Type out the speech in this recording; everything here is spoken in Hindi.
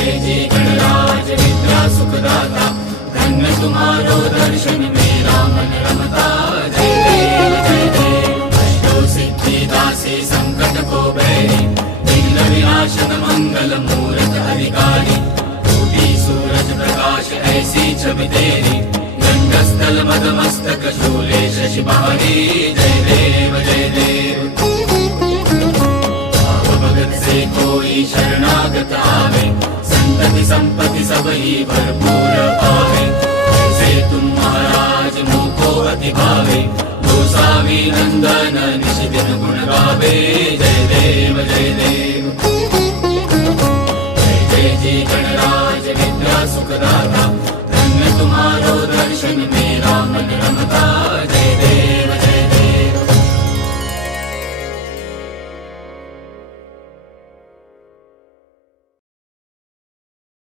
जय जी गणराज विद्या सुखदाता, धन्य तुम्हारो दर्शन मेरा मन रमता। जय देव जय देव, अष्टो सिद्धि दासी संकट को बैरी, विघ्न विनाशन मंगल मूरत अधिकारी। कोटि सूरज प्रकाश ऐसी छवि तेरी, गंडस्थल मदमस्तक शूले शशि बहारी। जय देव जय देव, भाव भगत से कोई शरणागत आवे, संतति संपत्ति सब ही भरपूर पावे। जैसे तुम महाराज मुझको अति भावे, गोसावी नंदन निश दिन गुण गावे। जय देव जय देव, जय जय जी गणराज विद्या सुखदाता, धन्य तुम्हारो दर्शन मेरा मन रमता। जय देव